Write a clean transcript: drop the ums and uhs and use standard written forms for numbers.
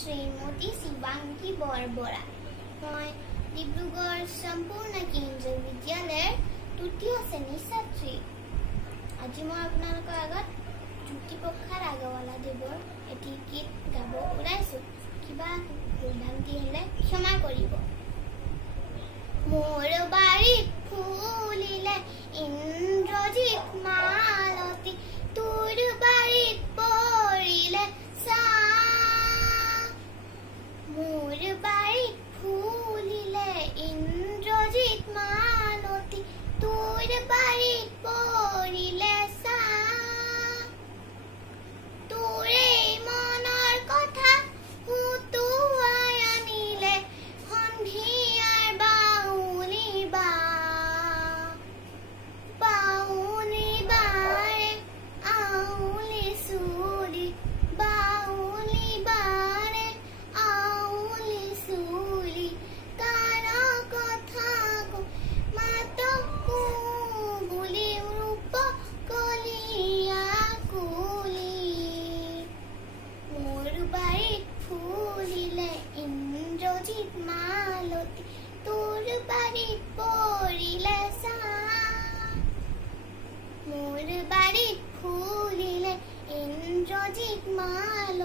শ্ৰীমতী শিৱাংগী বৰবৰা। মই ডিব্ৰুগড় সম্পূৰ্ণ কেন্দ্ৰীয় বিদ্যালয়ৰ তৃতীয় শ্ৰেণীৰ ছাত্ৰী। আজি মই আপোনালোকৰ আগত জ্যোতিপ্ৰসাদ আগৰৱালাদেৱৰ এটি গীত গাব ওলাইছোঁ। কিবা ভুল-ভ্ৰান্তি হ'লে ক্ষমা কৰিব। মোৰ বাৰীত ফুলিলে ইন্দ্ৰজিৎ মালতী, তোৰ বাৰীত পৰিলে ছাঁ। মোৰ বাৰীত ফুলিলে ইন্দ্ৰজিৎ মালতী, তোৰ বাৰীত পৰিলে ছাঁ। তোৰে মনৰ কথা সুতুৱাই আনিলে সন্ধিয়াৰ বাউলি বা। বাউলি বাৰে আউলি চুলি, বাউলি বাৰে আউলি চুলি, কাৰ কথা মাতকো বুলি ৰূপ কলিয়া কুলি। মোৰ বাৰীত ফুলিলে ইন্দ্ৰজিৎ মালতী, তোৰ বাৰীত পৰিলে ছাঁ। মোৰ বাৰীত ফুলিলে ইন্দ্ৰজিৎ মালতী,